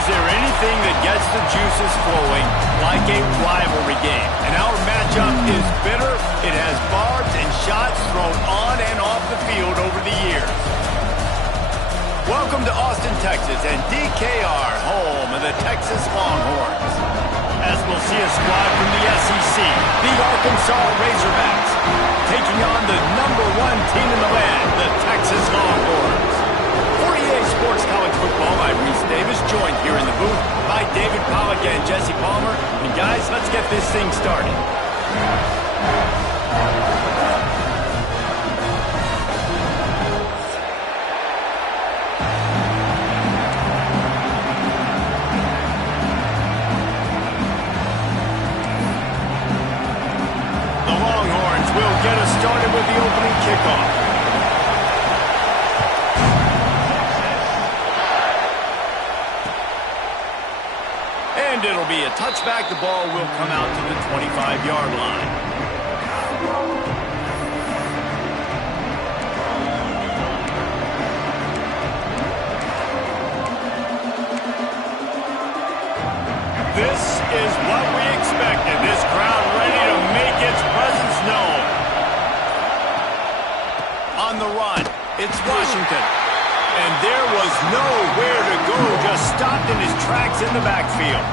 Is there anything that gets the juices flowing like a rivalry game? And our matchup is bitter. It has barbs and shots thrown on and off the field over the years. Welcome to Austin, Texas, and DKR, home of the Texas Longhorns. As we'll see a squad from the SEC, the Arkansas Razorbacks, taking on the #1 team in the land, the Texas Longhorns. For EA Sports College Football, I'm Reese Davis, joined here in the booth by David Pollack and Jesse Palmer. And guys, let's get this thing started. The Longhorns will get us started with the opening kickoff. And it'll be a touchback. The ball will come out to the 25-yard line. This is what we expected. This crowd ready to make its presence known. On the run, it's Washington. And there was nowhere to go, just stopped in his tracks in the backfield.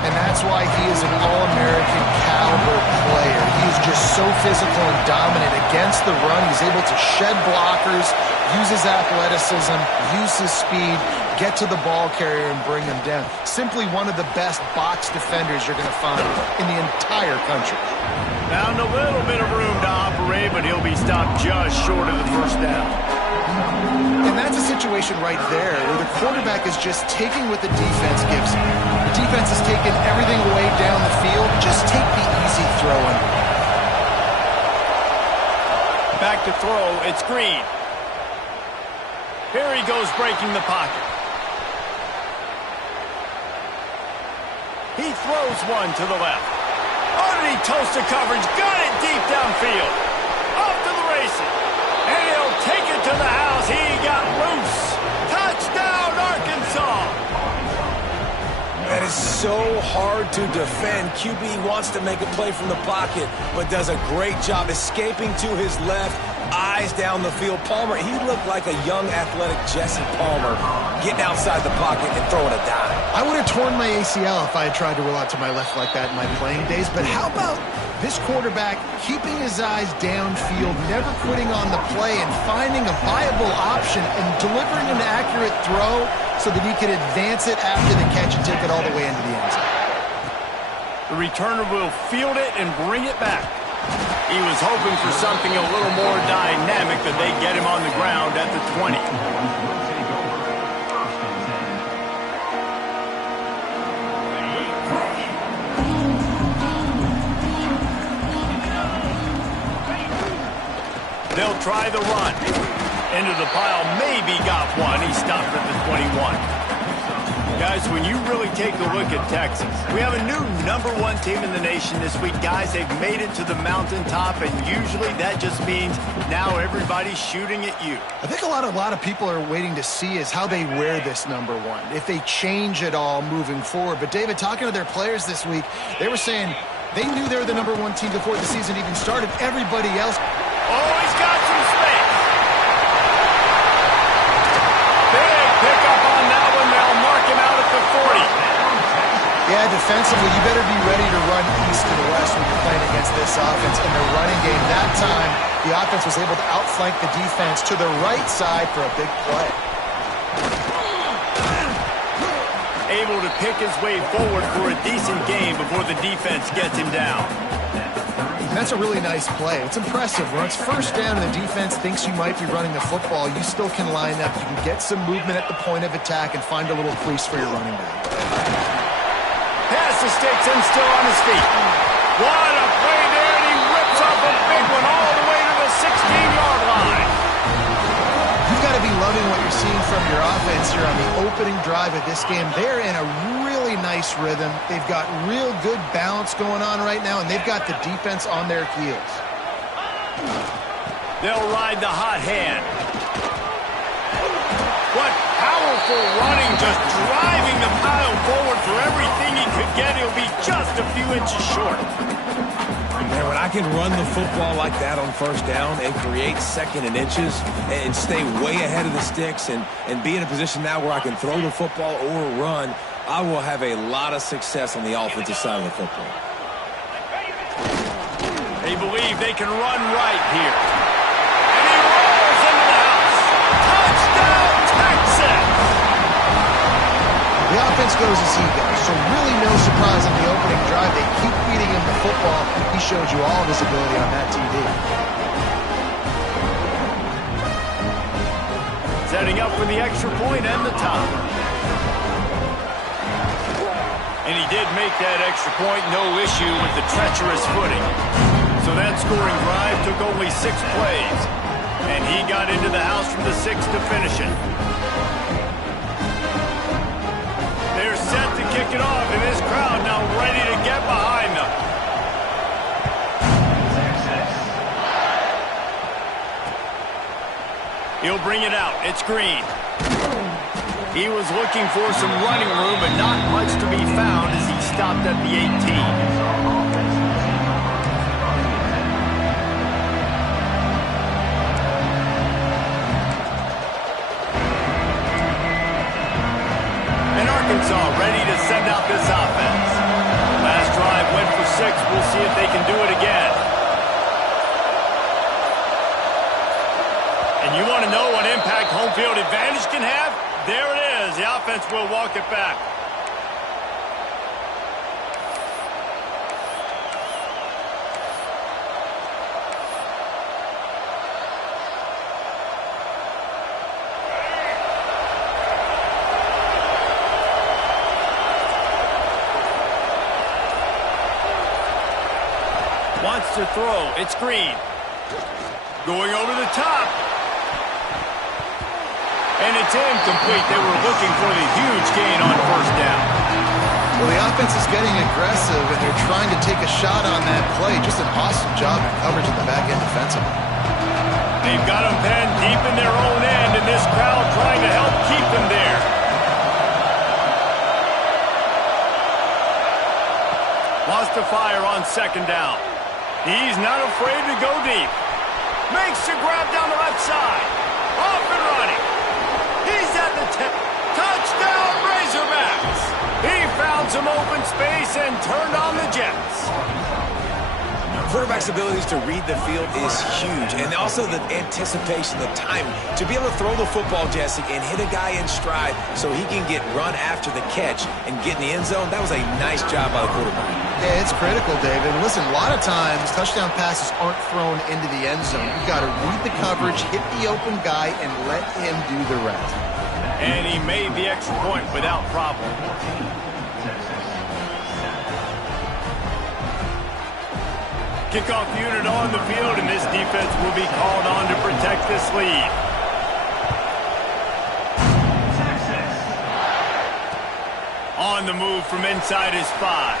And that's why he is an All-American caliber player. He's just so physical and dominant against the run. He's able to shed blockers, use his athleticism, use his speed, get to the ball carrier and bring him down. Simply one of the best box defenders you're going to find in the entire country. Found a little bit of room to operate, but he'll be stopped just short of the first down. And that's a situation right there where the quarterback is just taking what the defense gives him. The defense has taken everything away down the field. Just take the easy throwing. Back to throw, it's Green. Here he goes breaking the pocket. He throws one to the left. Underneath toasted coverage, got it deep downfield. Off to the races. And he'll take it to the house. He got loose. Touchdown, Arkansas. That is so hard to defend. QB wants to make a play from the pocket, but does a great job escaping to his left. Eyes down the field. Palmer, he looked like a young, athletic Jesse Palmer, getting outside the pocket and throwing a dime. I would have torn my ACL if I had tried to roll out to my left like that in my playing days, but how about this quarterback keeping his eyes downfield, never quitting on the play, and finding a viable option and delivering an accurate throw so that he could advance it after the catch and take it all the way into the end zone. The returner will field it and bring it back. He was hoping for something a little more dynamic, that they get him on the ground at the 20. They'll try the run. Into the pile, maybe got one. He stopped at the 21. Guys, when you really take a look at Texas, we have a new #1 team in the nation this week. Guys, they've made it to the mountaintop, and usually that just means now everybody's shooting at you. I think a lot of people are waiting to see is how they wear this #1, if they change it all moving forward. But David, talking to their players this week, they were saying they knew they were the #1 team before the season even started. Everybody else. Oh, he's got some space. Big pickup on that one. They'll mark him out at the 40. Yeah, defensively, you better be ready to run east and west when you're playing against this offense. In the running game, that time, the offense was able to outflank the defense to the right side for a big play. Able to pick his way forward for a decent game before the defense gets him down. That's a really nice play. It's impressive. When it's first down and the defense thinks you might be running the football, you still can line up. You can get some movement at the point of attack and find a little crease for your running back. Pass to Sticks and still on his feet. What a play there, and he rips off a big one all the way to the 16-yard line. You've got to be loving what you're seeing from your offense here on the opening drive of this game. They're in a really nice rhythm. They've got real good balance going on right now, and they've got the defense on their heels. They'll ride the hot hand. What power powerful running, just driving the pile forward for everything he could get. He'll be just a few inches short. Man, when I can run the football like that on first down and create second and inches and stay way ahead of the sticks and be in a position now where I can throw the football or run, I will have a lot of success on the offensive side of the football. They believe they can run right here. And he rolls into the house. Touchdown, Texas! The offense goes as he goes, so really no surprise on the opening drive. They keep feeding him the football. He showed you all of his ability on that TV. Setting up for the extra point and the top. And he did make that extra point, no issue with the treacherous footing. So that scoring drive took only 6 plays. And he got into the house from the 6 to finish it. They're set to kick it off, and this crowd now ready to get behind them. He'll bring it out. It's Green. He was looking for some running room, but not much to be found as he stopped at the 18. Arkansas ready to send out this offense. Last drive went for 6. We'll see if they can do it again. And you want to know what impact home field advantage can have? There it is. The offense will walk it back. Wants to throw. It's Green. Going over the top. And it's incomplete. They were looking for the huge gain on first down. Well, the offense is getting aggressive, and they're trying to take a shot on that play. Just an awesome job in coverage in the back end defensively. They've got them penned deep in their own end, and this crowd trying to help keep them there. Wants to fire on second down. He's not afraid to go deep. Makes the grab down the left side. Off and running. He's at the 10. Touchdown, Razorbacks. He found some open space and turned on the Jets. Quarterback's abilities to read the field is huge, and also the anticipation, the timing. To be able to throw the football, Jesse, and hit a guy in stride so he can get run after the catch and get in the end zone, that was a nice job by the quarterback. Yeah, it's critical, David. Listen, a lot of times touchdown passes aren't thrown into the end zone. You've got to read the coverage, hit the open guy, and let him do the rest. And he made the extra point without problem. Kickoff unit on the field, and this defense will be called on to protect this lead. On the move from inside his 5.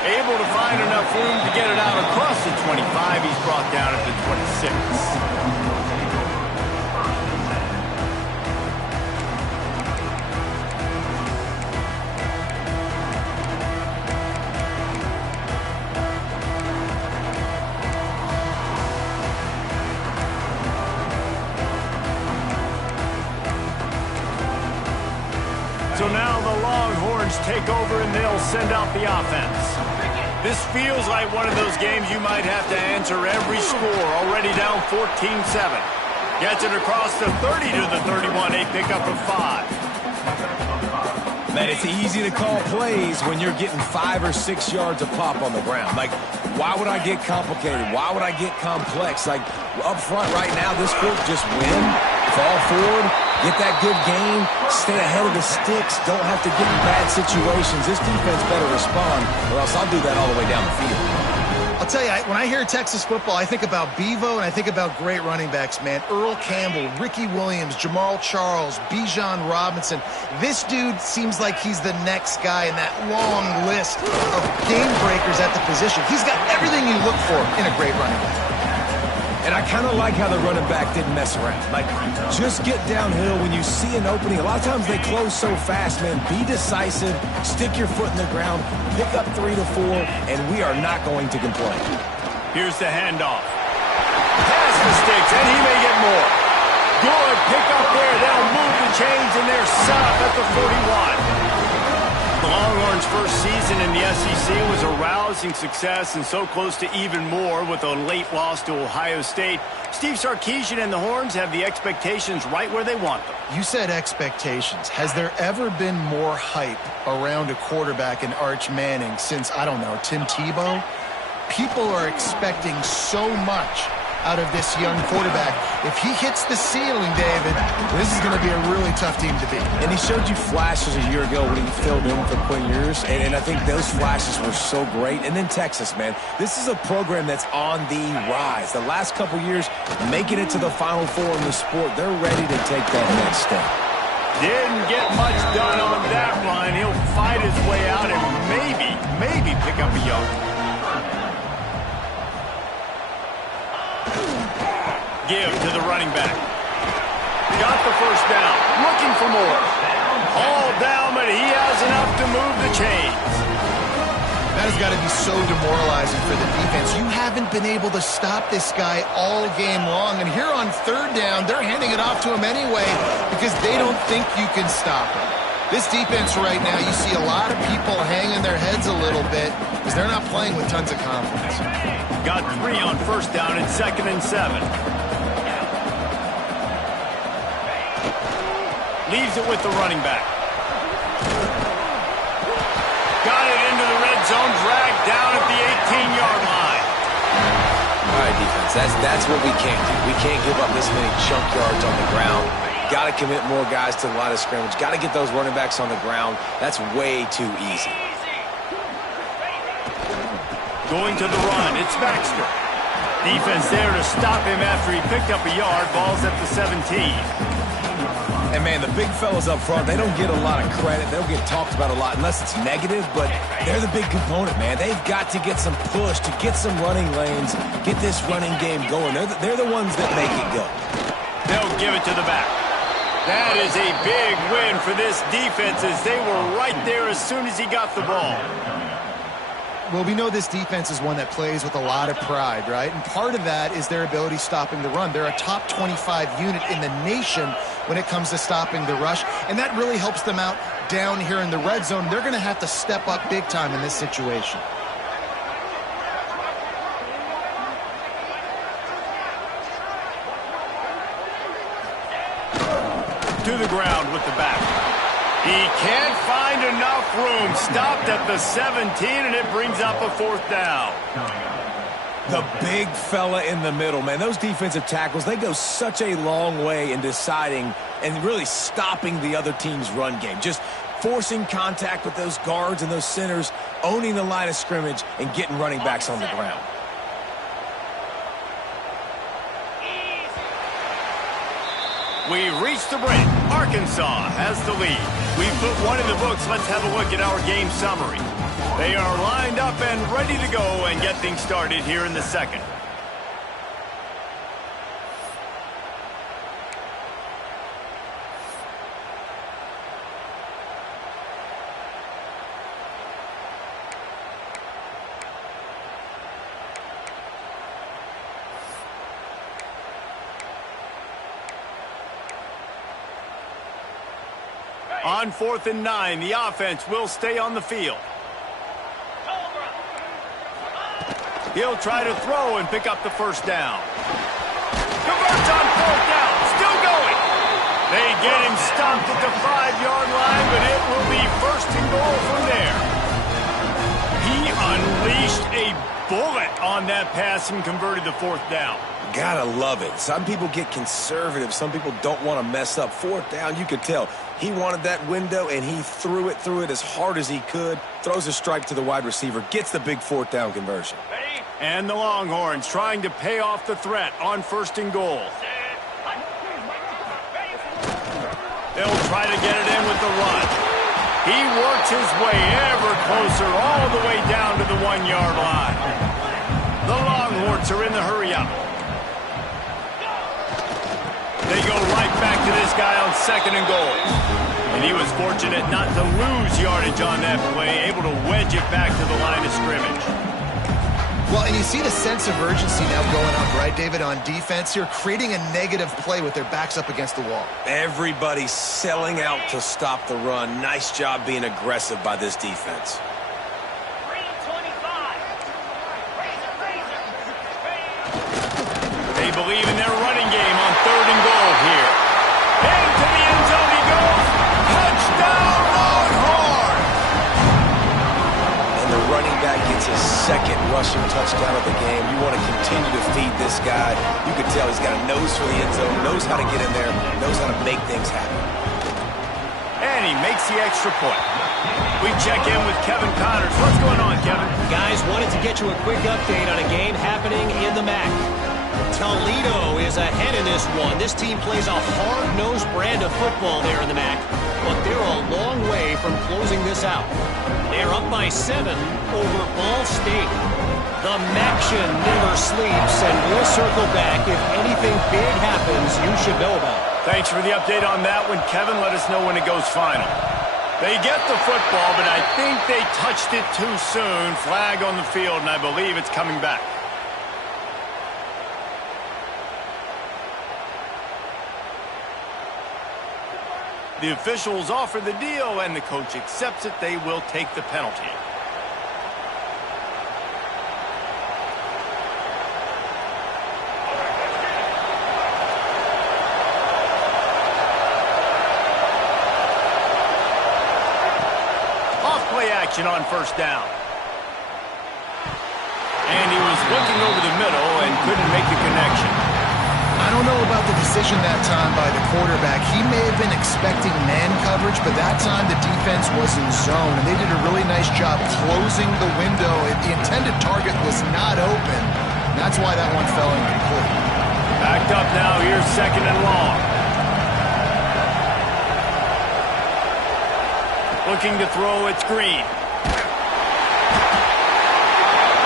Able to find enough room to get it out across the 25. He's brought down at the 26. So now the Longhorns take over and they'll send out the offense. This feels like one of those games you might have to answer every score. Already down 14-7. Gets it across the 30 to the 31. A pickup of 5. Man, it's easy to call plays when you're getting 5 or 6 yards of pop on the ground. Like, why would I get complicated? Why would I get complex? Like, up front right now, this field, just win, fall forward, get that good game, stay ahead of the sticks, don't have to get in bad situations. This defense better respond, or else I'll do that all the way down the field. I'll tell you, when I hear Texas football, I think about Bevo and I think about great running backs, man. Earl Campbell, Ricky Williams, Jamal Charles, Bijan Robinson. This dude seems like he's the next guy in that long list of game breakers at the position. He's got everything you look for in a great running back. And And I kind of like how the running back didn't mess around. Like, just get downhill when you see an opening. A lot of times they close so fast, man. Be decisive, stick your foot in the ground, pick up 3 to 4, and we are not going to complain. Here's the handoff. Pass mistakes, and he may get more. Good pick up there. They'll move the chains, and they're set up at the 41. The Longhorns' first season in the SEC was a rousing success and so close to even more with a late loss to Ohio State. Steve Sarkisian and the Horns have the expectations right where they want them. You said expectations. Has there ever been more hype around a quarterback in Arch Manning since, I don't know, Tim Tebow? People are expecting so much out of this young quarterback. If he hits the ceiling, David, this is going to be a really tough team to beat. And he showed you flashes a year ago when he filled in for Quinn Ewers, and I think those flashes were so great. And then Texas, man, this is a program that's on the rise. The last couple years, making it to the Final Four in the sport, they're ready to take that next step. Didn't get much done on that line. He'll fight his way out and maybe pick up a yard. Give to the running back. Got the first down. Looking for more. All down, but he has enough to move the chains. That has got to be so demoralizing for the defense. You haven't been able to stop this guy all game long. And here on third down, they're handing it off to him anyway because they don't think you can stop him. This defense right now, you see a lot of people hanging their heads a little bit because they're not playing with tons of confidence. Got 3 on first down and 2nd and 7. Leaves it with the running back. Got it into the red zone, dragged down at the 18-yard line. All right, defense, that's what we can't do. We can't give up this many chunk yards on the ground. Got to commit more guys to the line of scrimmage. Got to get those running backs on the ground. That's way too easy. Going to the run, it's Baxter. Defense there to stop him after he picked up a yard. Ball's at the 17. And, man, the big fellas up front, they don't get a lot of credit. They don't get talked about a lot unless it's negative, but they're the big component, man. They've got to get some push, to get some running lanes, get this running game going. They're the ones that make it go. They'll give it to the back. That is a big win for this defense as they were right there as soon as he got the ball. Well, we know this defense is one that plays with a lot of pride, right? And part of that is their ability stopping the run. They're a top 25 unit in the nation when it comes to stopping the rush, and that really helps them out down here in the red zone. They're going to have to step up big time in this situation. To the ground with the back. He can't find enough room. Stopped at the 17, and it brings up a 4th down. The big fella in the middle, man. Those defensive tackles, they go such a long way in deciding and really stopping the other team's run game. Just forcing contact with those guards and those centers, owning the line of scrimmage, and getting running backs on the ground. We reached the break. Arkansas has the lead. We've put one in the books. Let's have a look at our game summary. They are lined up and ready to go and get things started here in the second. On 4th and 9, the offense will stay on the field. He'll try to throw and pick up the first down. Converts on 4th down, still going. They get him stopped at the 5-yard line, but it will be 1st and goal from there. He unleashed a bullet on that pass and converted the 4th down. Gotta love it. Some people get conservative. Some people don't want to mess up. 4th down, you could tell. He wanted that window, and he threw it as hard as he could. Throws a strike to the wide receiver. Gets the big 4th down conversion. And the Longhorns trying to pay off the threat on 1st and goal. They'll try to get it in with the run. He works his way ever closer all the way down to the 1-yard line. The Longhorns are in the hurry up. They go right back to this guy on 2nd and goal. And he was fortunate not to lose yardage on that play, able to wedge it back to the line of scrimmage. Well, and you see the sense of urgency now going on, right, David, on defense here, creating a negative play with their backs up against the wall. Everybody's selling out to stop the run. Nice job being aggressive by this defense. They believe in their running game on 3rd and goal here. Into the end zone he goes. Touchdown, Longhorn! And the running back gets his 2nd rushing touchdown of the game. You want to continue to feed this guy. You can tell he's got a nose for the end zone, knows how to get in there, knows how to make things happen. And he makes the extra point. We check in with Kevin Connors. What's going on, Kevin? Guys, wanted to get you a quick update on a game happening in the MAC. Toledo is ahead in this one. This team plays a hard-nosed brand of football there in the MAC, but they're a long way from closing this out. They're up by 7 over Ball State. The MACtion never sleeps, and we'll circle back if anything big happens you should know about. Thanks for the update on that one, Kevin. Let us know when it goes final. They get the football, but I think they touched it too soon. Flag on the field, and I believe it's coming back. The officials offer the deal, and the coach accepts it. They will take the penalty. Off-play action on 1st down. And he was looking over the middle and couldn't make the connection. I don't know about the decision that time by the quarterback. He may have been expecting man coverage, but that time the defense was in zone, and they did a really nice job closing the window. The intended target was not open. That's why that one fell incomplete. Backed up now. Here's 2nd and long. Looking to throw. It's Green.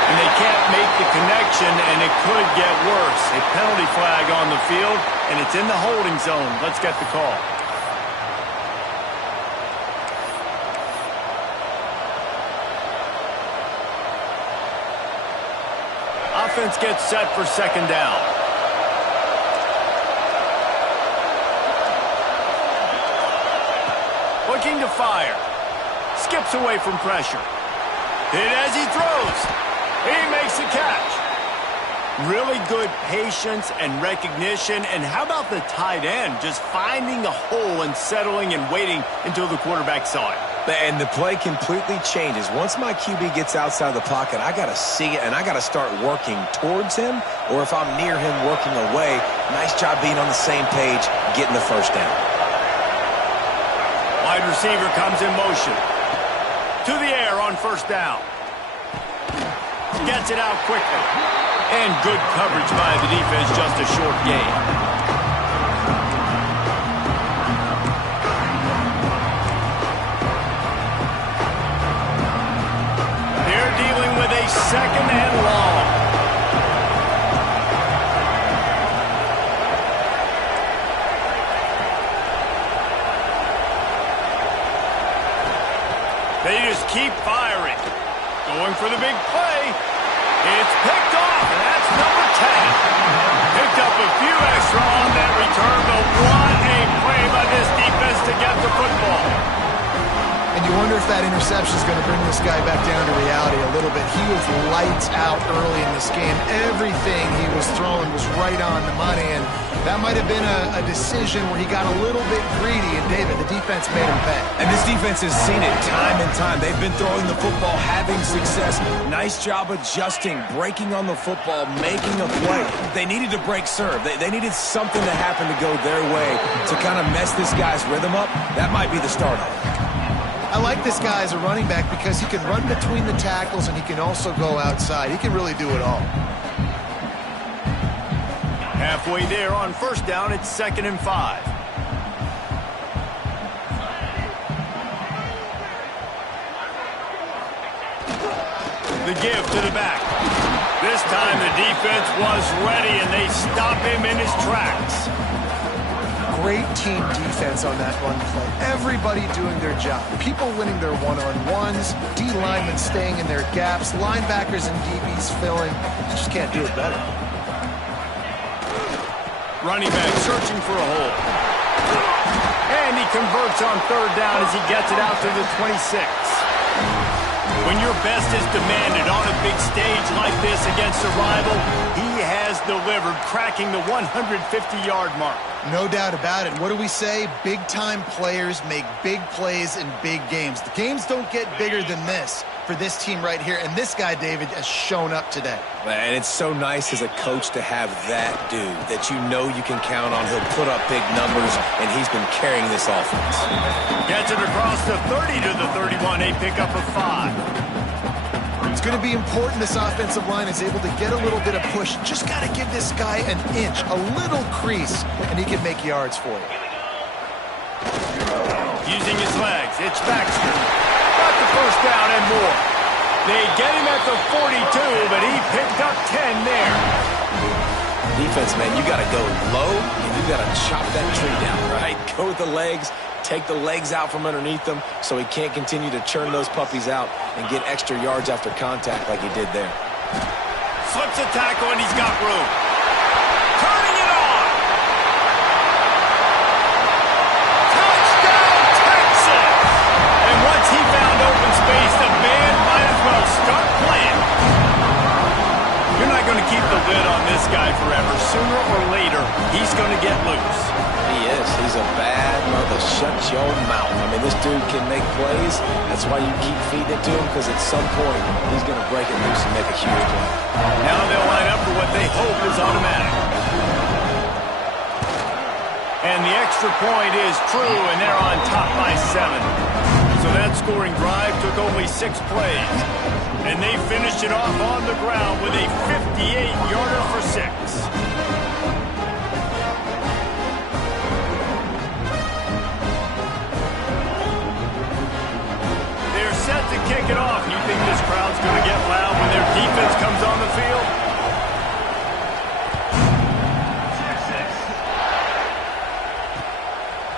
And they can't make the connection, and it could get worse. A penalty flag on the field, and it's in the holding zone. Let's get the call. Offense gets set for 2nd down. Looking to fire. Skips away from pressure. Hit as he throws. He makes the catch. Really good patience and recognition. And how about the tight end just finding the hole and settling and waiting until the quarterback saw it? And the play completely changes. Once my QB gets outside the pocket, I got to see it, and I got to start working towards him, or if I'm near him, working away. Nice job being on the same page, getting the 1st down. Wide receiver comes in motion. To the air on 1st down. Gets it out quickly. And good coverage by the defense, just a short gain. They're dealing with a 2nd and long. They just keep firing. Going for the big play. It's picked off, and that's number 10. Picked up a few extra on that return, but what a play by this defense to get the football. And you wonder if that interception is going to bring this guy back down to reality a little bit. He was lights out early in this game. Everything he was throwing was right on the money, and that might have been a decision where he got a little bit greedy, and David, the defense made him pay. And this defense has seen it time and time. They've been throwing the football, having success. Nice job adjusting, breaking on the football, making a play. They needed to break serve. They needed something to happen to go their way to kind of mess this guy's rhythm up. That might be the start of it. I like this guy as a running back because he can run between the tackles and he can also go outside. He can really do it all. Halfway there on 1st down, it's 2nd and 5. The give to the back. This time the defense was ready, and they stop him in his tracks. great team defense on that run play. Everybody doing their job. People winning their one-on-ones, D linemen staying in their gaps, linebackers and DBs filling. You just can't do it better. Running back searching for a hole. And he converts on third down as he gets it out to the 26. When your best is demanded on a big stage like this against a rival, he has delivered, cracking the 150-yard mark. No doubt about it. What do we say? Big-time players make big plays in big games. The games don't get bigger than this for this team right here, and this guy, David, has shown up today. And it's so nice as a coach to have that dude that you know you can count on. He'll put up big numbers, and he's been carrying this offense. Gets it across the 30 to the 31, a pickup of 5. It's going to be important this offensive line is able to get a little bit of push. Just got to give this guy an inch, a little crease, and he can make yards for you. Using his legs, it's Baxter. Got the first down and more. They get him at the 42, but he picked up 10 there. Defense, man, you got to go low, and you got to chop that tree down, right? Go with the legs. Take the legs out from underneath him so he can't continue to churn those puppies out and get extra yards after contact like he did there. Slips a tackle and he's got room. Turning it on. Touchdown, Texas! And once he found open space, the band might as well start playing. You're not going to keep the lid on this guy forever. Sooner or later, he's going to get loose. He is. He's a bad mother. Shut your mouth. I mean, this dude can make plays. That's why you keep feeding it to him, because at some point, he's going to break it loose and make a huge play. Now they'll line up for what they hope is automatic. And the extra point is true, and they're on top by 7. So that scoring drive took only 6 plays. And they finished it off on the ground with a 58-yarder for 6. Set to kick it off. You think this crowd's going to get loud when their defense comes on the field?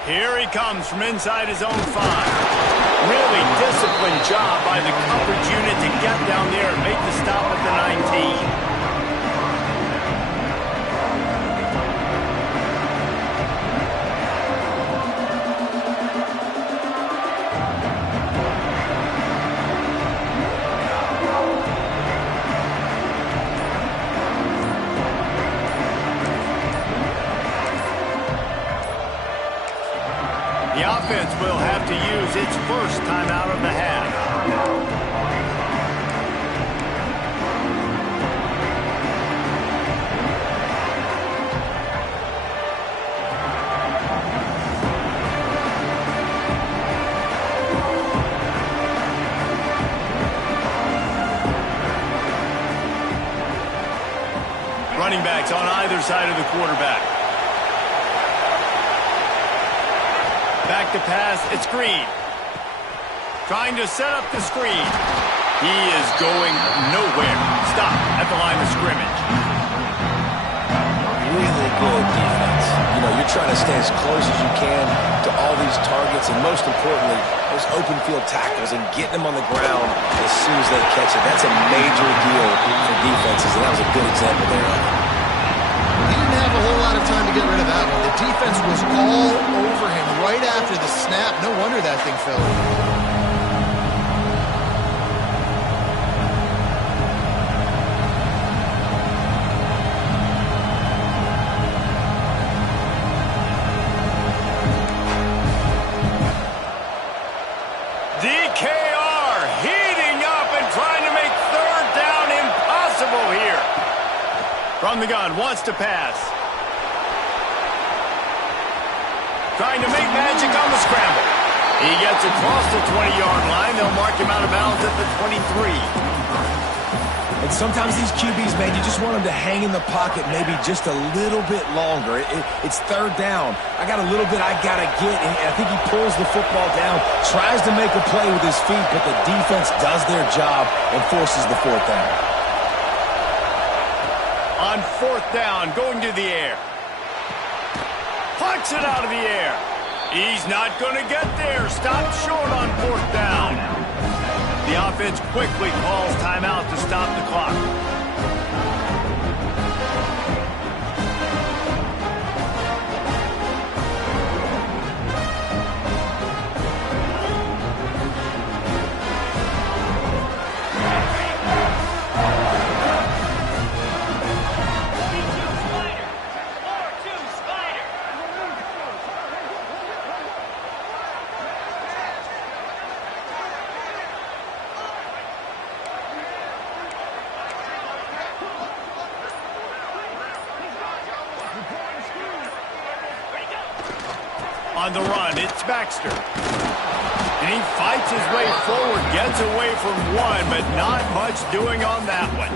Here he comes from inside his own 5. Really disciplined job by the coverage unit to get down there and make the stop at the 19. The offense will have to use its first timeout of the half. Running backs on either side of the quarterback. Back to pass, it's Green. Trying to set up the screen. He is going nowhere. Stop at the line of scrimmage. Really good defense. You know, you're trying to stay as close as you can to all these targets, and most importantly, those open field tackles and getting them on the ground as soon as they catch it. That's a major deal for defenses, and that was a good example there. He didn't have a whole lot of time to get rid of that one. The defense was all over him right after the snap. No wonder that thing fell. DKR heating up and trying to make third down impossible here. From the gun, wants to pass. Trying to make magic on the scramble. He gets across the 20-yard line. They'll mark him out of bounds at the 23. And sometimes these QBs, man, you just want them to hang in the pocket maybe just a little bit longer. It's third down. I got a little bit I got to get, and I think he pulls the football down, tries to make a play with his feet, but the defense does their job and forces the fourth down. On fourth down, going to the air. Flicks it out of the air. He's not going to get there. Stopped short on 4th down. The offense quickly calls timeout to stop the clock. On the run, it's Baxter. And he fights his way forward, gets away from one, but not much doing on that one.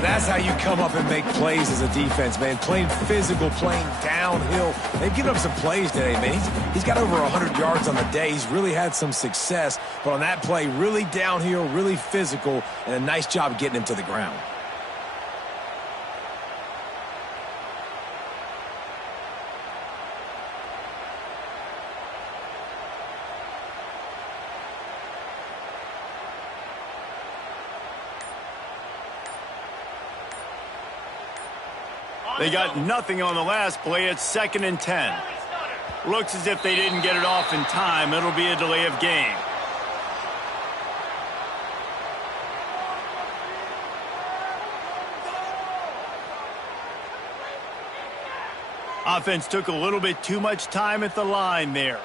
That's how you come up and make plays as a defense, man. Playing physical, playing downhill. They've given up some plays today, man. He's got over 100 yards on the day. He's really had some success. But on that play, really downhill, really physical, and a nice job getting him to the ground. They got nothing on the last play. It's 2nd and 10. Looks as if they didn't get it off in time. It'll be a delay of game. Offense took a little bit too much time at the line there.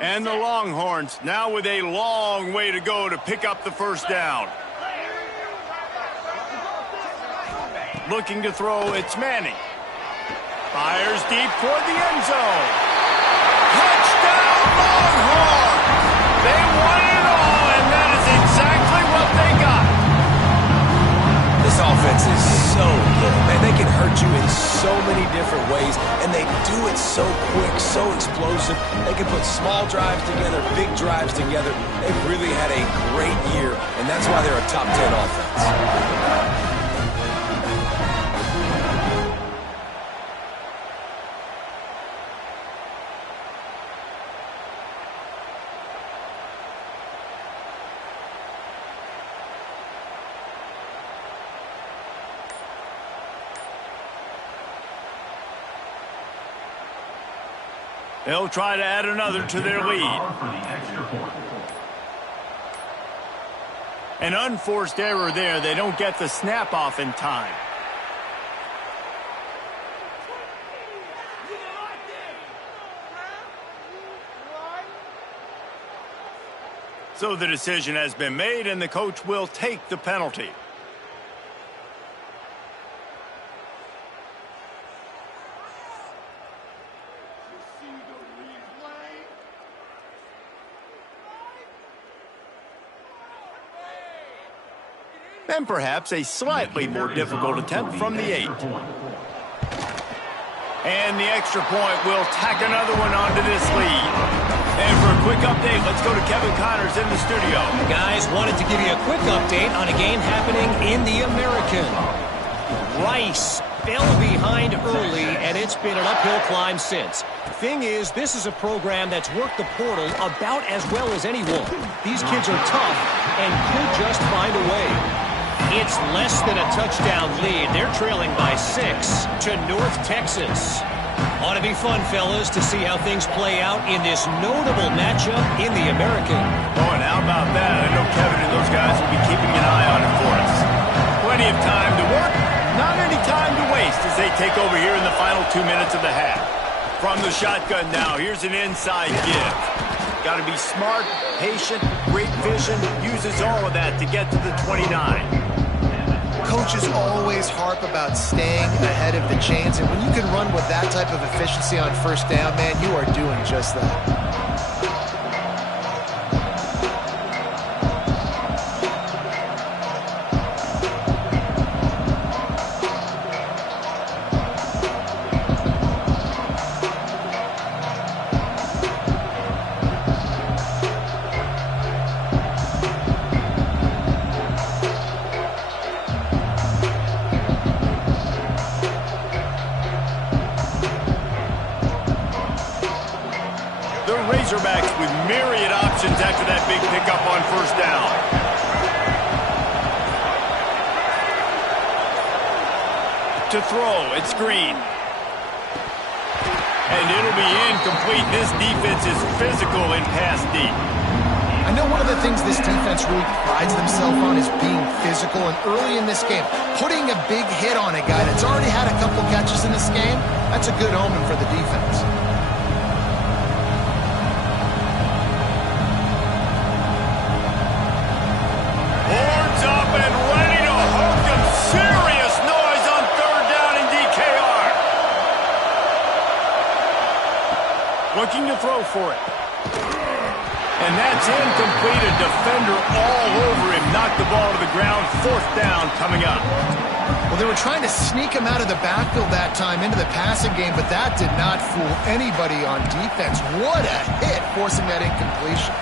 And the Longhorns now with a long way to go to pick up the 1st down. Looking to throw, it's Manning. Fires deep toward the end zone. Touchdown Longhorns! They won it all, and that is exactly what they got. This offense is so good, man. They can hurt you in so many different ways, and they do it so quick, so explosive. They can put small drives together, big drives together. They've really had a great year, and that's why they're a top 10 offense. They'll try to add another to their lead. An unforced error there. They don't get the snap off in time. So the decision has been made, and the coach will take the penalty. And perhaps a slightly more difficult attempt from the 8. And the extra point will tack another one onto this lead. And for a quick update, let's go to Kevin Connors in the studio. Guys, wanted to give you a quick update on a game happening in the American. Rice fell behind early, and it's been an uphill climb since. Thing is, this is a program that's worked the portal about as well as anyone. These kids are tough and could just find a way. It's less than a touchdown lead. They're trailing by 6 to North Texas. Ought to be fun, fellas, to see how things play out in this notable matchup in the American. Oh, and how about that? I know Kevin and those guys will be keeping an eye on it for us. Plenty of time to work, not any time to waste as they take over here in the final 2 minutes of the half. From the shotgun now, here's an inside give. Got to be smart, patient, great vision, uses all of that to get to the 29. Coaches always harp about staying ahead of the chains, and when you can run with that type of efficiency on 1st down, man, you are doing just that. Razorbacks with myriad options after that big pickup on first down. To throw, it's Green. And it'll be incomplete. This defense is physical in pass deep. I know one of the things this defense really prides themselves on is being physical, and early in this game, putting a big hit on a guy that's already had a couple catches in this game, that's a good omen for the defense. Horns up and ready to hook him. Serious noise on third down in DKR. Looking to throw for it. And that's incomplete. A defender all over him. Knocked the ball to the ground. Fourth down coming up. Well, they were trying to sneak him out of the backfield that time into the passing game, but that did not fool anybody on defense. What a hit, forcing that incompletion.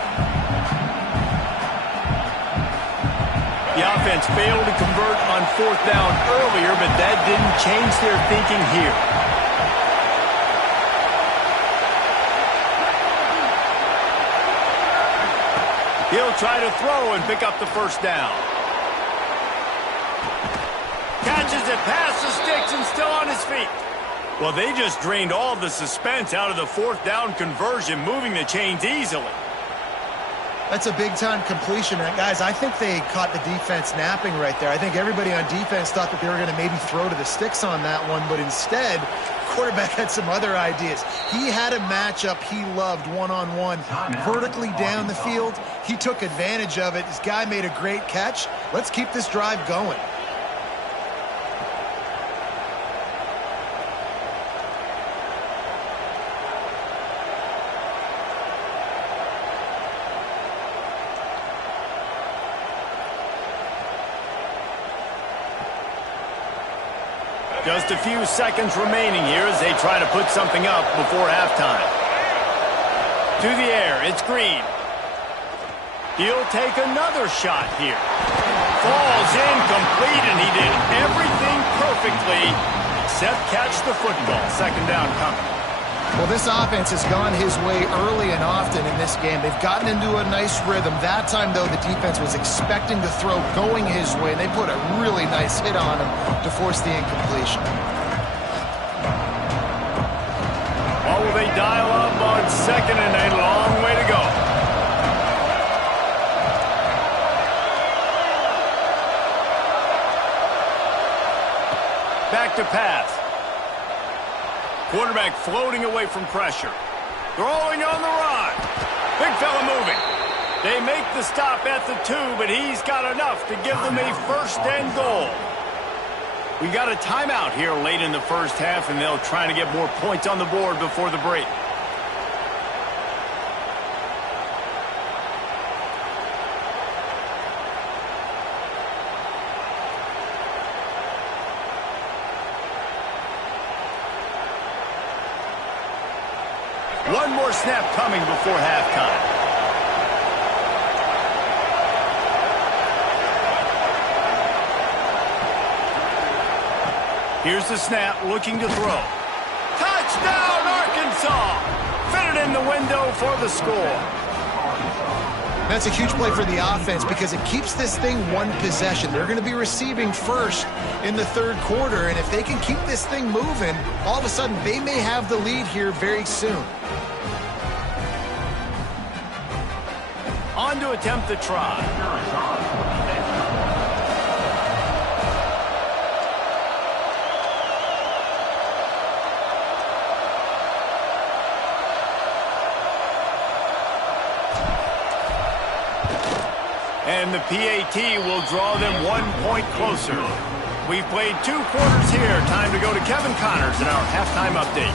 The offense failed to convert on fourth down earlier, but that didn't change their thinking here. He'll try to throw and pick up the first down. Catches it past the sticks and still on his feet. Well, they just drained all the suspense out of the fourth down conversion, moving the chains easily. That's a big-time completion. And guys, I think they caught the defense napping right there. I think everybody on defense thought that they were going to maybe throw to the sticks on that one, but instead, quarterback had some other ideas. He had a matchup he loved one-on-one, vertically down the field. He took advantage of it. This guy made a great catch. Let's keep this drive going. Just a few seconds remaining here as they try to put something up before halftime. To the air, it's Green. He'll take another shot here. Falls incomplete, and he did everything perfectly except catch the football. Second down coming. Well, this offense has gone his way early and often in this game. They've gotten into a nice rhythm. That time, though, the defense was expecting the throw going his way. They put a really nice hit on him to force the incompletion. What will they dial up on second and a long way to go? Back to pass. Quarterback floating away from pressure. Throwing on the run. Big fella moving. They make the stop at the 2, but he's got enough to give them a first and goal. We got a timeout here late in the first half, and they'll try to get more points on the board before the break. One more snap coming before halftime. Here's the snap, looking to throw. Touchdown, Arkansas! Fitted in the window for the score. That's a huge play for the offense because it keeps this thing one possession. They're going to be receiving first in the third quarter, and if they can keep this thing moving, all of a sudden they may have the lead here very soon. On to attempt the try. And the PAT will draw them 1 point closer. We've played 2 quarters here. Time to go to Kevin Connors in our halftime update.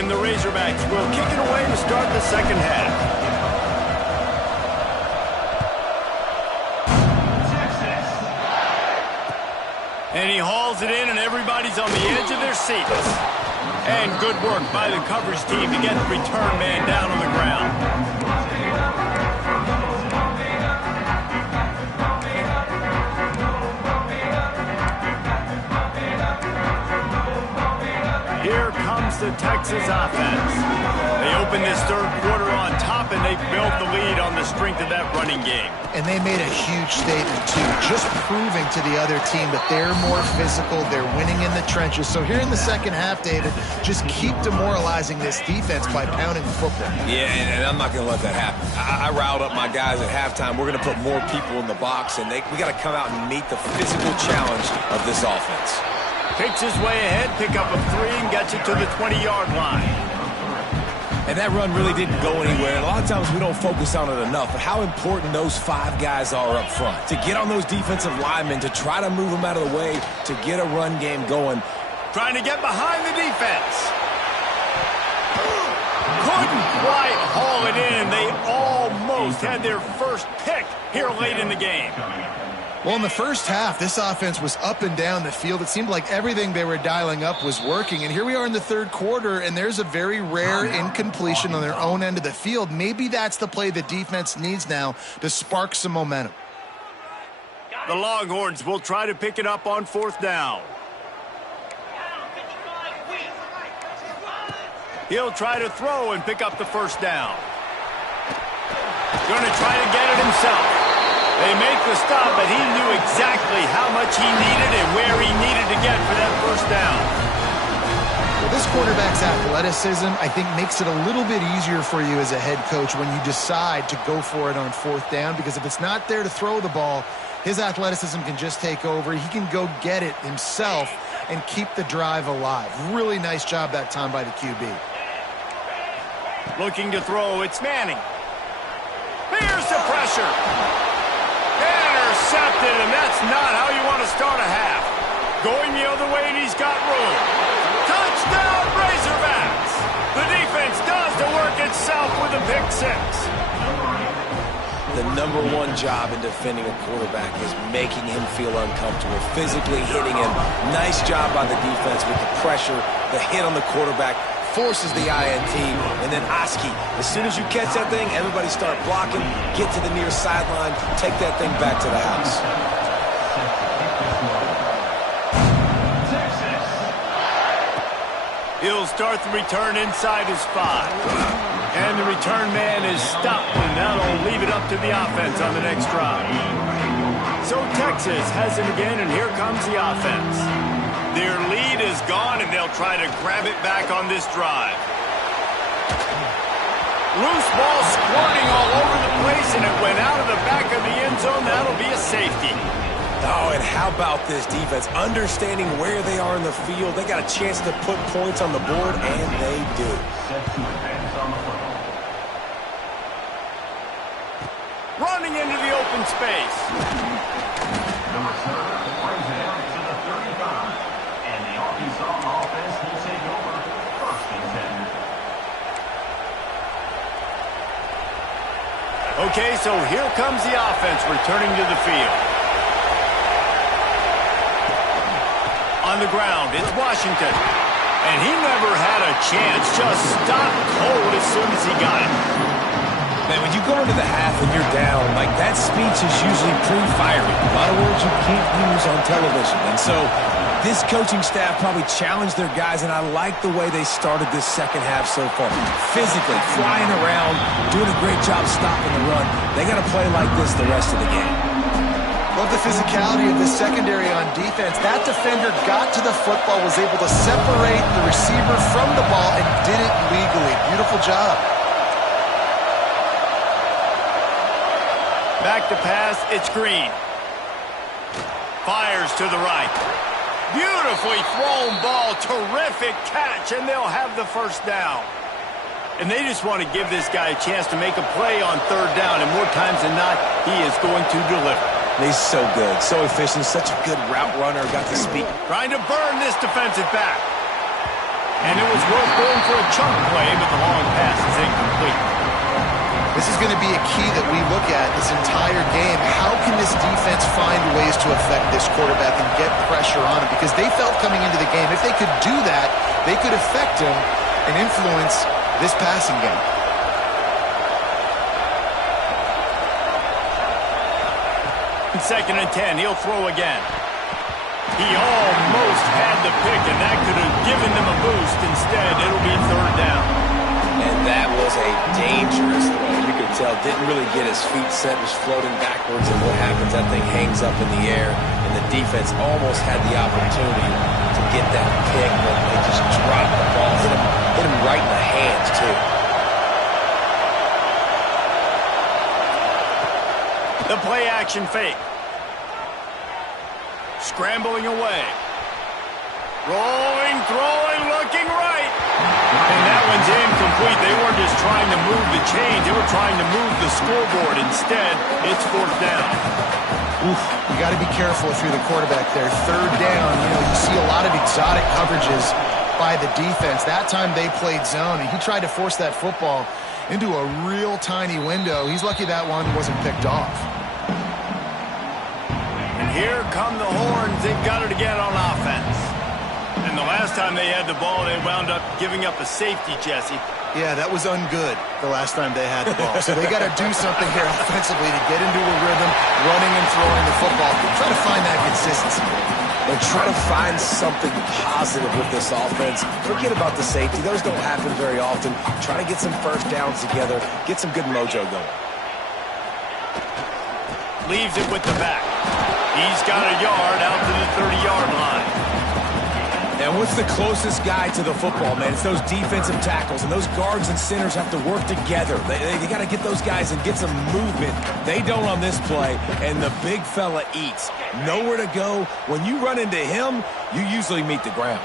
And the Razorbacks will kick it away to start the second half. And he hauls it in, and everybody's on the edge of their seats. And good work by the coverage team to get the return man down on the ground. Here comes the Texas offense. They open this third quarter on top, and they built the lead on the strength of that running game. And they made a huge statement, too, just proving to the other team that they're more physical, they're winning in the trenches. So here in the second half, David, just keep demoralizing this defense by pounding the football. Yeah, and I'm not going to let that happen. I riled up my guys at halftime. We're going to put more people in the box, and we got to come out and meet the physical challenge of this offense. Takes his way ahead, pick up a 3, and gets it to the 20-yard line. And that run really didn't go anywhere. And a lot of times we don't focus on it enough, but how important those 5 guys are up front. To get on those defensive linemen, to try to move them out of the way, to get a run game going. Trying to get behind the defense. Couldn't quite haul it in. They almost had their first pick here late in the game. Well, in the first half, this offense was up and down the field. It seemed like everything they were dialing up was working. And here we are in the third quarter, and there's a very rare incompletion on their own end of the field. Maybe that's the play the defense needs now to spark some momentum. The Longhorns will try to pick it up on 4th down. He'll try to throw and pick up the first down. Going to try to get it himself. They make the stop, but he knew exactly how much he needed and where he needed to get for that first down. Well, this quarterback's athleticism, I think, makes it a little bit easier for you as a head coach when you decide to go for it on 4th down, because if it's not there to throw the ball, his athleticism can just take over. He can go get it himself and keep the drive alive. Really nice job that time by the QB. Looking to throw, it's Manning. Here's the pressure. Intercepted, and that's not how you want to start a half. Going the other way, and he's got room. Touchdown, Razorbacks! The defense does the work itself with a pick 6. The #1 job in defending a quarterback is making him feel uncomfortable, physically hitting him. Nice job by the defense with the pressure, the hit on the quarterback, forces the INT, and then Oski. As soon as you catch that thing, everybody start blocking, get to the near sideline, take that thing back to the house. He'll start the return inside his 5. And the return man is stopped, and that'll leave it up to the offense on the next drive. So Texas has it again, and here comes the offense. Their lead is gone, and they'll try to grab it back on this drive. Loose ball squirting all over the place, and it went out of the back of the end zone. That'll be a safety. Oh, and how about this defense? Understanding where they are in the field. They got a chance to put points on the board, and they do. Running into the open space. Okay, so here comes the offense returning to the field. On the ground, it's Washington. And he never had a chance, just stopped cold as soon as he got it. Man, when you go into the half and you're down, like that speech is usually pretty fiery. A lot of words you can't use on television. And so this coaching staff probably challenged their guys, and I like the way they started this second half so far. Physically, flying around, doing a great job stopping the run. They got to play like this the rest of the game. Love the physicality of the secondary on defense. That defender got to the football, was able to separate the receiver from the ball, and did it legally. Beautiful job. Back to pass, it's Green. Fires to the right. Beautifully thrown ball, terrific catch, and they'll have the first down. And they just want to give this guy a chance to make a play on 3rd down, and more times than not, he is going to deliver. He's so good, so efficient, such a good route runner, got to speak. Trying to burn this defensive back. And it was worth going for a chunk play, but the long pass is incomplete. This is going to be a key that we look at this entire game. How can this defense find ways to affect this quarterback and get pressure on him? Because they felt coming into the game, if they could do that, they could affect him and influence this passing game. Second and 10, he'll throw again. He almost had the pick, and that could have given them a boost. Instead, it'll be third down. And that was a dangerous throw. You could tell, didn't really get his feet set, was floating backwards, and what happens, that thing hangs up in the air, and the defense almost had the opportunity to get that pick, but they just dropped the ball. Hit him right in the hands, too. The play-action fake. Scrambling away. Rolling, throwing, looking right. And that one's incomplete. They weren't just trying to move the chains. They were trying to move the scoreboard. Instead, it's fourth down. Oof, you got to be careful if you're the quarterback there. Third down, you see a lot of exotic coverages by the defense. That time they played zone, and he tried to force that football into a real tiny window. He's lucky that one wasn't picked off. Here come the horns. They've got it again on offense. And the last time they had the ball, they wound up giving up a safety, Jesse. Yeah, that was ungood the last time they had the ball. So they got to do something here offensively to get into a rhythm, running and throwing the football. Try to find that consistency. And try to find something positive with this offense. Forget about the safety. Those don't happen very often. Try to get some first downs together. Get some good mojo going. Leaves it with the back. He's got a yard out to the 30-yard line. And what's the closest guy to the football, man? It's those defensive tackles, and those guards and centers have to work together. They got to get those guys and get some movement. They don't on this play, and the big fella eats. Nowhere to go. When you run into him, you usually meet the ground.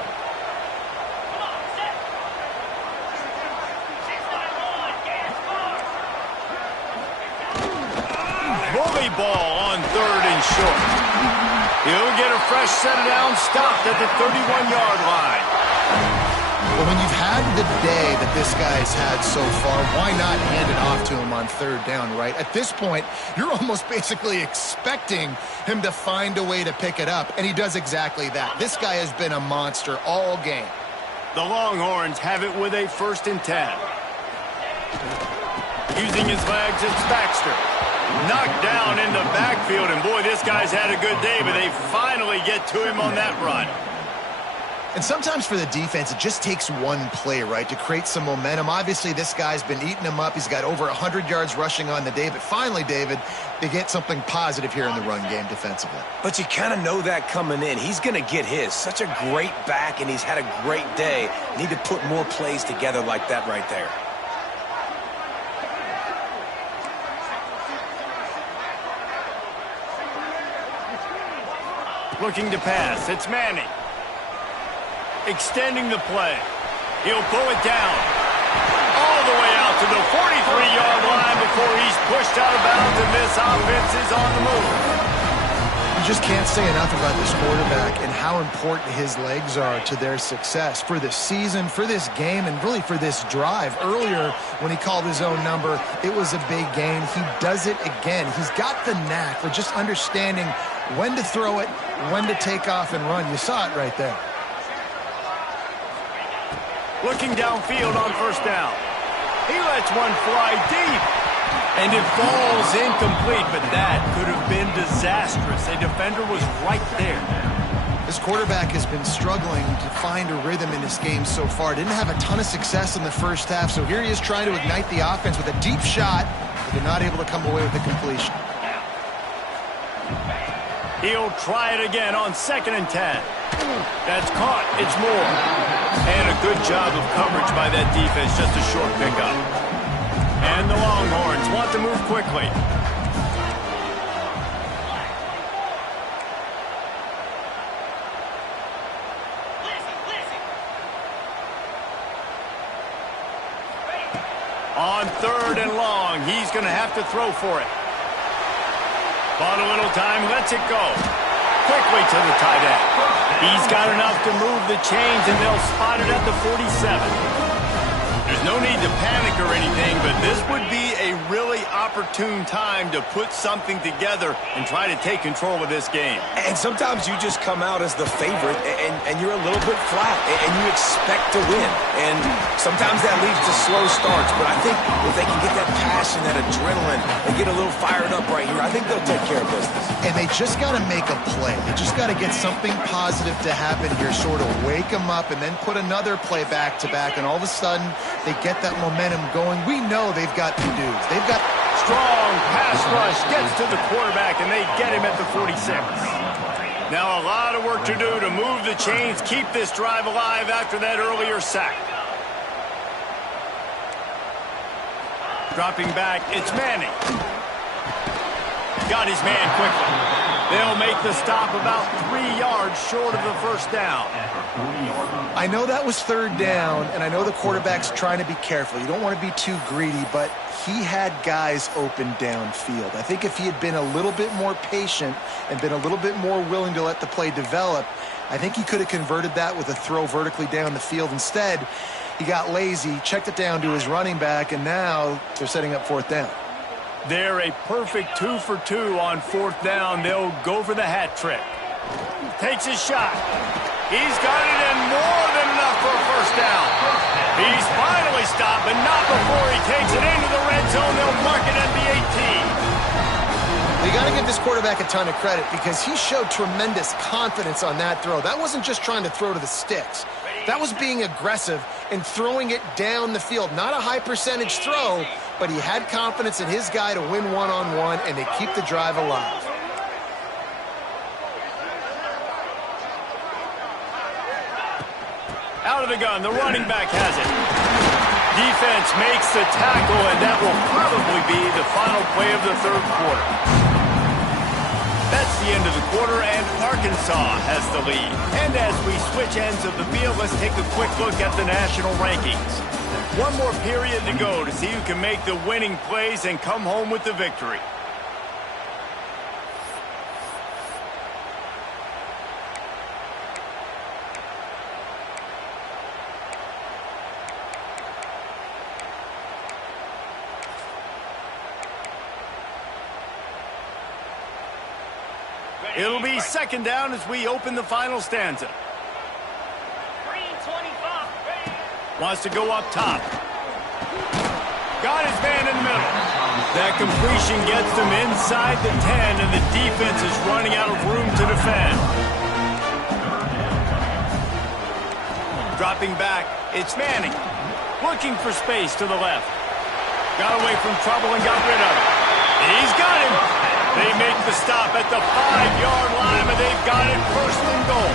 Bully ball on third and short. He'll get a fresh set down, stopped at the 31-yard line. Well, when you've had the day that this guy's had so far, why not hand it off to him on third down, right? At this point, you're almost basically expecting him to find a way to pick it up, and he does exactly that. This guy has been a monster all game. The Longhorns have it with a 1st and 10. Using his legs, it's Baxter. Knocked down in the backfield, and boy, this guy's had a good day, but they finally get to him on that run. And sometimes for the defense, it just takes one play, right, to create some momentum. Obviously, this guy's been eating him up. He's got over 100 yards rushing on the day, but finally, David, they get something positive here in the run game defensively. But you kind of know that coming in. He's going to get his. Such a great back, and he's had a great day. Need to put more plays together like that right there. Looking to pass. It's Manning. Extending the play. He'll pull it down. All the way out to the 43-yard line before he's pushed out of bounds, and this offense is on the move. You just can't say enough about this quarterback and how important his legs are to their success for this season, for this game, and really for this drive. Earlier, when he called his own number, it was a big gain. He does it again. He's got the knack for just understanding when to throw it, when to take off and run. You saw it right there. Looking downfield on first down. He lets one fly deep. And it falls incomplete, but that could have been disastrous. A defender was right there. This quarterback has been struggling to find a rhythm in this game so far. Didn't have a ton of success in the first half, so here he is trying to ignite the offense with a deep shot, but they're not able to come away with the completion. He'll try it again on 2nd and 10. That's caught. It's Moore. And a good job of coverage by that defense. Just a short pickup. And the Longhorns want to move quickly. On 3rd and long, he's going to have to throw for it. Bought a little time, lets it go. Quickly to the tight end. He's got enough to move the chains, and they'll spot it at the 47. There's no need to panic or anything, but this would be a really opportune time to put something together and try to take control of this game. And sometimes you just come out as the favorite, and you're a little bit flat, and you expect to win. And sometimes that leads to slow starts, but I think if they can get that passion, that adrenaline, and get a little fired up right here, I think they'll take care of business. And they just got to make a play. They just got to get something positive to happen here, sort of wake them up, and then put another play back-to-back, and all of a sudden they get that momentum going. We know they've got the dudes. They've got strong pass rush, gets to the quarterback, and they get him at the 46. Now a lot of work to do to move the chains, keep this drive alive after that earlier sack. Dropping back, it's Manning. Got his man quickly. They'll make the stop about 3 yards short of the first down. I know that was third down, and I know the quarterback's trying to be careful. You don't want to be too greedy, but he had guys open downfield. I think if he had been a little bit more patient and been a little bit more willing to let the play develop, I think he could have converted that with a throw vertically down the field. Instead, he got lazy, checked it down to his running back, and now they're setting up fourth down. They're a perfect 2 for 2 on fourth down. They'll go for the hat trick. Takes his shot. He's got it, and more than enough for a first down. He's finally stopped, but not before he takes it into the red zone. They'll mark it at the 18. You got to give this quarterback a ton of credit because he showed tremendous confidence on that throw. That wasn't just trying to throw to the sticks. That was being aggressive and throwing it down the field. Not a high percentage throw, but he had confidence in his guy to win one-on-one and to keep the drive alive. Out of the gun, the running back has it. Defense makes the tackle, and that will probably be the final play of the third quarter. That's the end of the quarter, and Arkansas has the lead. And as we switch ends of the field, let's take a quick look at the national rankings. One more period to go to see who can make the winning plays and come home with the victory. It'll be second down as we open the final stanza. Wants to go up top. Got his man in the middle. That completion gets them inside the 10, and the defense is running out of room to defend. Dropping back, it's Manning. Looking for space to the left. Got away from trouble and got rid of it. He's got him. They make the stop at the 5-yard line, and they've got it first and goal.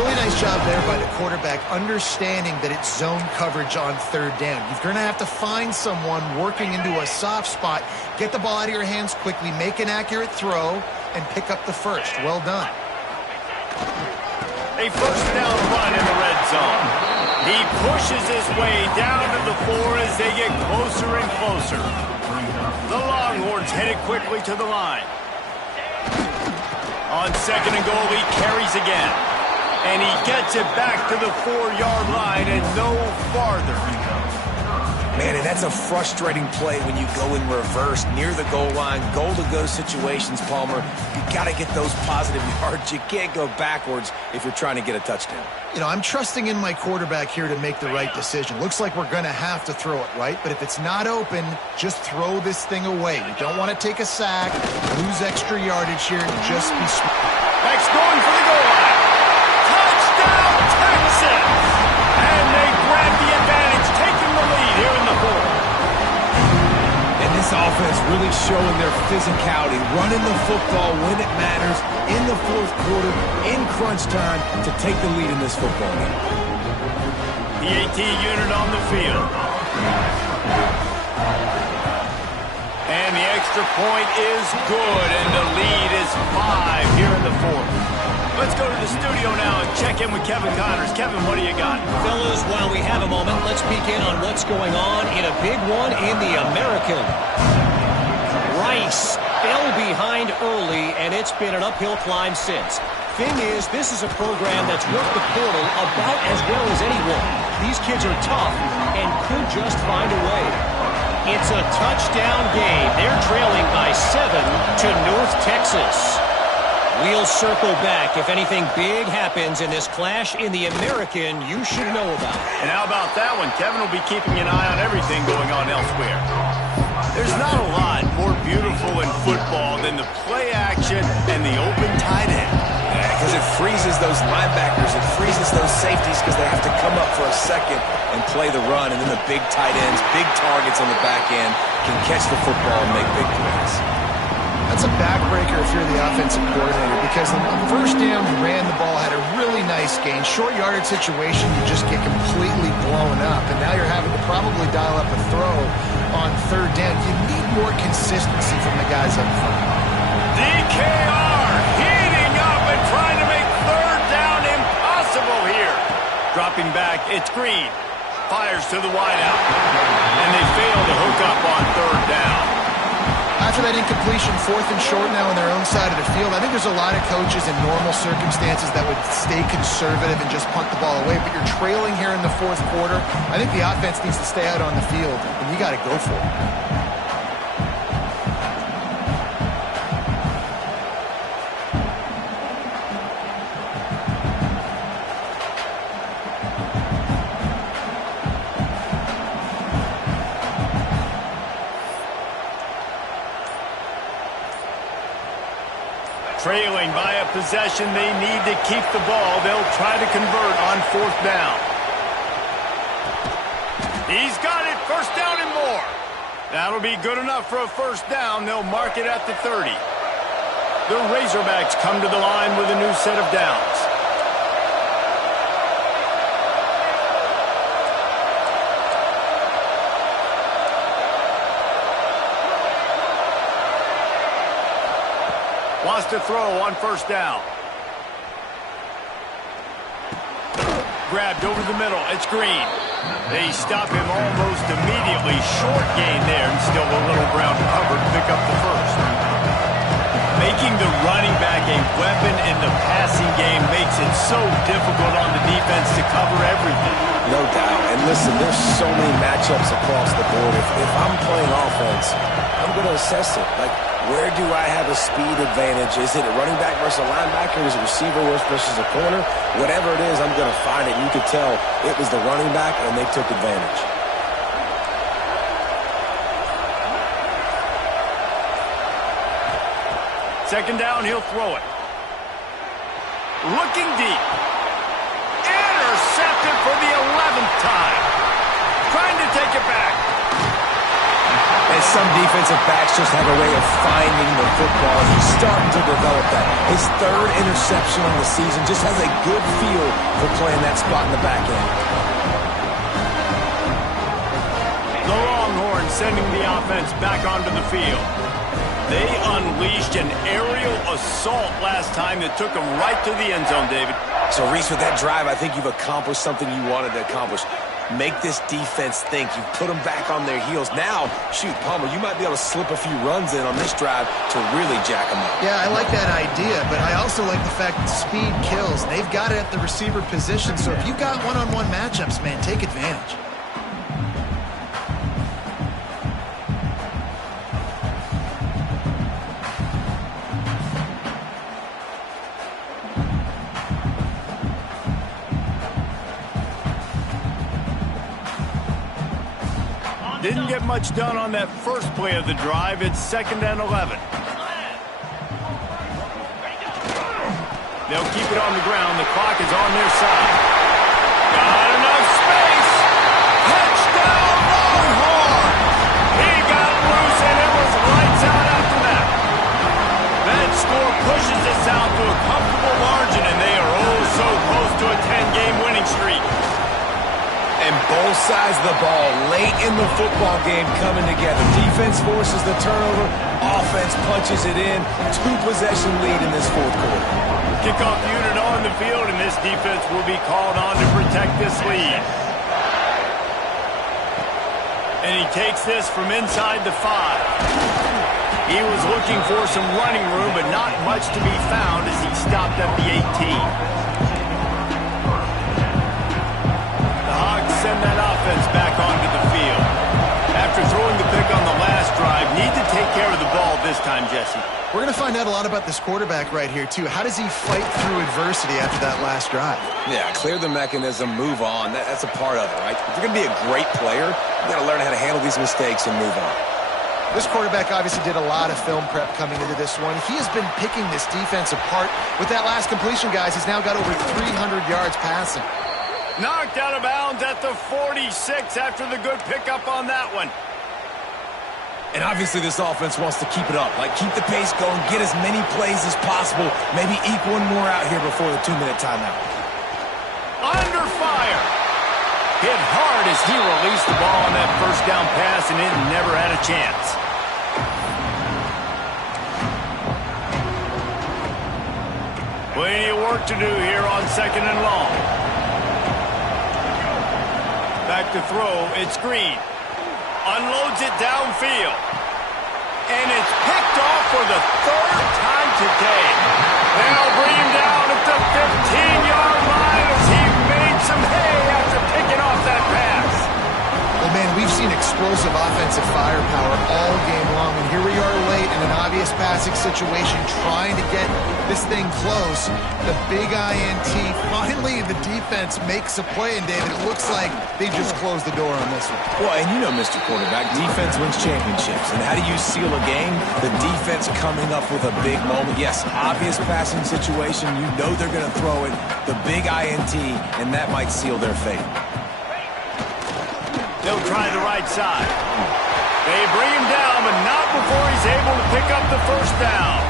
Really nice job there by the quarterback, understanding that it's zone coverage on third down. You're going to have to find someone working into a soft spot, get the ball out of your hands quickly, make an accurate throw, and pick up the first. Well done. A first down run in the red zone. He pushes his way down to the 4 as they get closer and closer. The Longhorns headed quickly to the line. On second and goal, he carries again. And he gets it back to the 4-yard line and no farther. Man, and that's a frustrating play when you go in reverse near the goal line, goal-to-go situations, Palmer. You got to get those positive yards. You can't go backwards if you're trying to get a touchdown. You know, I'm trusting in my quarterback here to make the right decision. Looks like we're going to have to throw it, right? But if it's not open, just throw this thing away. You don't want to take a sack, lose extra yardage here, just be smart. Back's going for the goal line. Touchdown, Texas! And they grab the advantage, taking the lead here in the fourth. And this offense really showing their physicality, running the football when it matters, in the fourth quarter, in crunch time, to take the lead in this football game. The AT unit on the field. And the extra point is good, and the lead is 5 here in the fourth. Let's go to the studio now and check in with Kevin Connors. Kevin, what do you got? Fellas, while we have a moment, let's peek in on what's going on in a big one in the American. Rice fell behind early, and it's been an uphill climb since. Thing is, this is a program that's worked the portal about as well as anyone. These kids are tough and could just find a way. It's a touchdown game. They're trailing by 7 to North Texas. We'll circle back if anything big happens in this clash in the American you should know about. And how about that one? Kevin will be keeping an eye on everything going on elsewhere. There's not a lot more beautiful in football than the play action and the open tight end. Because it freezes those linebackers. It freezes those safeties because they have to come up for a second and play the run. And then the big tight ends, big targets on the back end, can catch the football and make big plays. That's a backbreaker if you're the offensive coordinator, because on first down, you ran the ball, had a really nice gain. Short yardage situation, you just get completely blown up, and now you're having to probably dial up a throw on third down. You need more consistency from the guys up front. DKR heating up and trying to make third down impossible here. Dropping back, it's Green. Fires to the wideout. And they fail to hook up on third down. After that incompletion, 4th and short now on their own side of the field, I think there's a lot of coaches in normal circumstances that would stay conservative and just punt the ball away. But you're trailing here in the 4th quarter. I think the offense needs to stay out on the field, and you got to go for it. Trailing by a possession, they need to keep the ball. They'll try to convert on 4th down. He's got it, 1st down and more. That'll be good enough for a 1st down. They'll mark it at the 30. The Razorbacks come to the line with a new set of downs. Wants to throw on 1st down. Grabbed over the middle. It's Green. They stop him almost immediately. Short gain there, and still a little ground to cover to pick up the 1st. Making the running back a weapon in the passing game makes it so difficult on the defense to cover everything. No doubt. And listen, there's so many matchups across the board. If I'm playing offense, I'm going to assess it. Like, where do I have a speed advantage? Is it a running back versus a linebacker? Is it receiver versus a corner? Whatever it is, I'm going to find it. You could tell it was the running back, and they took advantage. Second down, he'll throw it. Looking deep. Intercepted for the 11th time. Trying to take it back. And some defensive backs just have a way of finding the football. He's starting to develop that. His 3rd interception on the season just has a good feel for playing that spot in the back end. The Longhorns sending the offense back onto the field. They unleashed an aerial assault last time that took them right to the end zone, David. So, Reese, with that drive, I think you've accomplished something you wanted to accomplish. Make this defense think. You put them back on their heels. Now, shoot, Palmer, you might be able to slip a few runs in on this drive to really jack them up. Yeah, I like that idea, but I also like the fact that speed kills. They've got it at the receiver position, so if you've got one-on-one matchups, man, take advantage. Didn't get much done on that first play of the drive. It's 2nd and 11. They'll keep it on the ground. The clock is on their side. Got enough space. Touchdown, Longhorn. He got loose, and it was lights out after that. That score pushes us out to a comfortable margin, and they are oh so close to a 10-game winning streak. And both sides of the ball late in the football game coming together. Defense forces the turnover. Offense punches it in. 2-possession lead in this 4th quarter. Kickoff unit on the field, and this defense will be called on to protect this lead. And he takes this from inside the 5. He was looking for some running room, but not much to be found as he stopped at the 18. The Hogs send that offense back onto the field. After throwing the pick on the last drive, need to take care of the ball this time, Jesse. We're going to find out a lot about this quarterback right here, too. How does he fight through adversity after that last drive? Yeah, clear the mechanism, move on. That's a part of it, right? If you're going to be a great player, you got to learn how to handle these mistakes and move on. This quarterback obviously did a lot of film prep coming into this one. He has been picking this defense apart. With that last completion, guys, he's now got over 300 yards passing. Knocked out of bounds at the 46 after the good pickup on that one. And obviously this offense wants to keep it up. Like, keep the pace going, get as many plays as possible, maybe eke one more out here before the 2-minute timeout. Under fire. Hit hard as he released the ball on that first down pass, and it never had a chance. Plenty of work to do here on 2nd and long. Back to throw, it's Green. Unloads it downfield. And it's picked off for the 3rd time today. They'll bring him down at the 15-yard line as he made some hay after picking off that pass. Well, man, we've seen explosive offensive firepower all game long, and here we are late in an obvious passing situation trying to get this thing close. The big INT, finally the defense makes a play, and David, it looks like they just closed the door on this one. Well, and you know, Mr. Quarterback, defense wins championships. And how do you seal a game? The defense coming up with a big moment. Yes, obvious passing situation. You know they're going to throw it. The big INT, and that might seal their fate. They'll try the right side. They bring him down, but not before he's able to pick up the first down.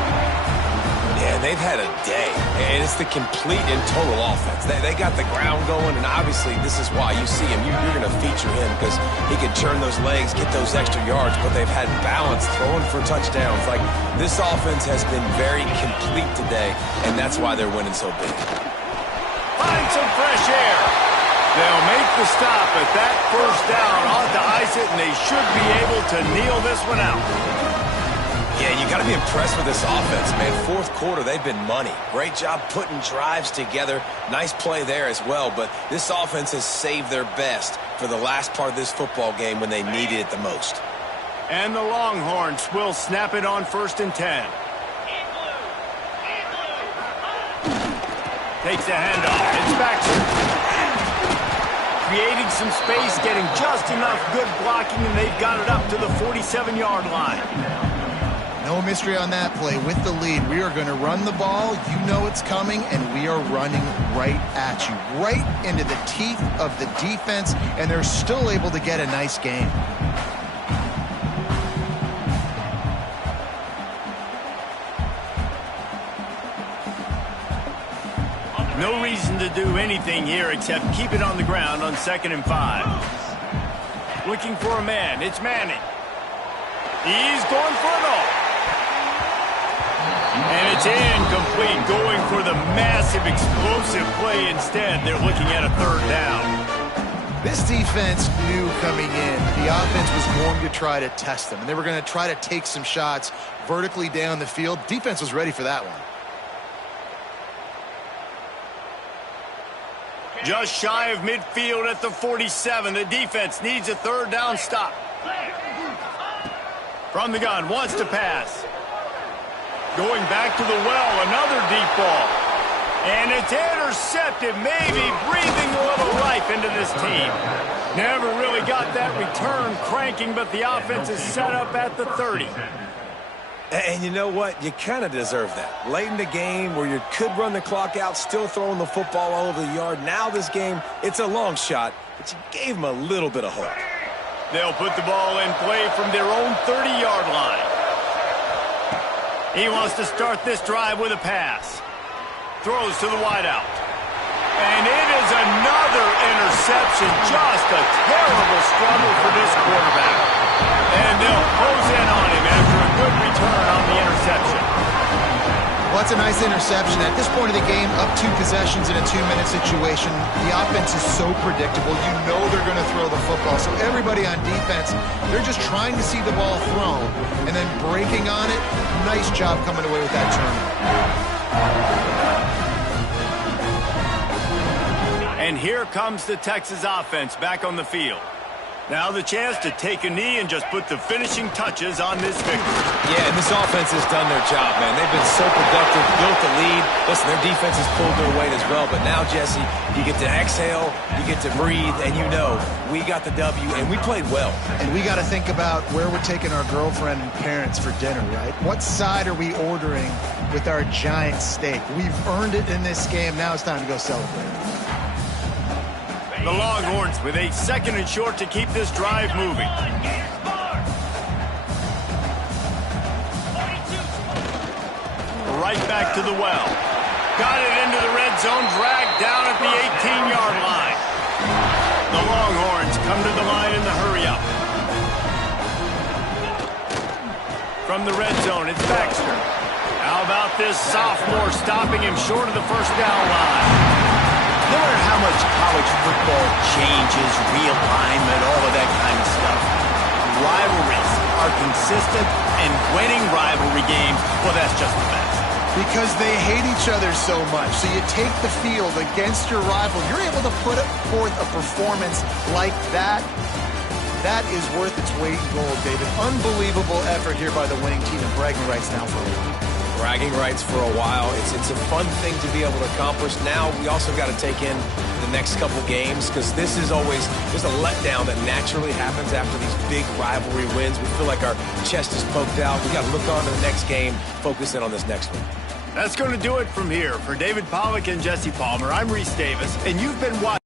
Yeah, they've had a day. And it's the complete and total offense. They got the ground going, and obviously this is why you see him. You're going to feature him because he can turn those legs, get those extra yards, but they've had balance throwing for touchdowns. Like, this offense has been very complete today, and that's why they're winning so big. Find some fresh air. They'll make the stop at that first down. On to ice it, and they should be able to kneel this one out. Yeah, you got to be impressed with this offense, man. 4th quarter, they've been money. Great job putting drives together. Nice play there as well, but this offense has saved their best for the last part of this football game when they needed it the most. And the Longhorns will snap it on 1st and 10. Takes a handoff. It's Baxter. Creating some space, getting just enough good blocking, and they've got it up to the 47-yard line. No mystery on that play. With the lead, we are going to run the ball. You know it's coming, and we are running right at you, right into the teeth of the defense, and they're still able to get a nice game. No reason to do anything here except keep it on the ground on 2nd and 5. Looking for a man. It's Manning. He's going for it all. And it's incomplete, going for the massive explosive play instead. They're looking at a 3rd down. This defense knew coming in the offense was going to try to test them, and they were going to try to take some shots vertically down the field. Defense was ready for that one. Just shy of midfield at the 47. The defense needs a 3rd down stop. From the gun, wants to pass. Going back to the well, another deep ball. And it's intercepted, maybe breathing a little life into this team. Never really got that return cranking, but the offense is set up at the 30. And you know what? You kind of deserve that. Late in the game where you could run the clock out, still throwing the football all over the yard. Now this game, it's a long shot, but you gave them a little bit of hope. They'll put the ball in play from their own 30-yard line. He wants to start this drive with a pass. Throws to the wideout. And it is another interception. Just a terrible struggle for this quarterback. And they'll close in on him after a good return on the interception. Well, that's a nice interception. At this point of the game, up 2 possessions in a 2-minute situation, the offense is so predictable. You know they're going to throw the football. So everybody on defense, they're just trying to see the ball thrown and then breaking on it. Nice job coming away with that turnover. And here comes the Texas offense back on the field. Now the chance to take a knee and just put the finishing touches on this victory. Yeah, and this offense has done their job, man. They've been so productive, built the lead. Listen, their defense has pulled their weight as well. But now, Jesse, you get to exhale, you get to breathe, and you know we got the W, and we played well. And we got to think about where we're taking our girlfriend and parents for dinner, right? What side are we ordering with our giant steak? We've earned it in this game. Now it's time to go celebrate. The Longhorns with a 2nd and short to keep this drive moving. Right back to the well. Got it into the red zone, dragged down at the 18-yard line. The Longhorns come to the line in the hurry-up. From the red zone, it's Baxter. How about this sophomore stopping him short of the first down line? No matter how much college football changes, realignment, all of that kind of stuff, rivalries are consistent, and winning rivalry games, well, that's just the best. Because they hate each other so much. So you take the field against your rival. You're able to put forth a performance like that. That is worth its weight in gold, David. Unbelievable effort here by the winning team, and bragging rights now for a while. Bragging rights for a while. It's a fun thing to be able to accomplish. Now we also got to take in the next couple games, because this is always, there's a letdown that naturally happens after these big rivalry wins. We feel like our chest is poked out. We got to look on to the next game, focus in on this next one. That's going to do it from here. For David Pollack and Jesse Palmer, I'm Reese Davis, and you've been watching.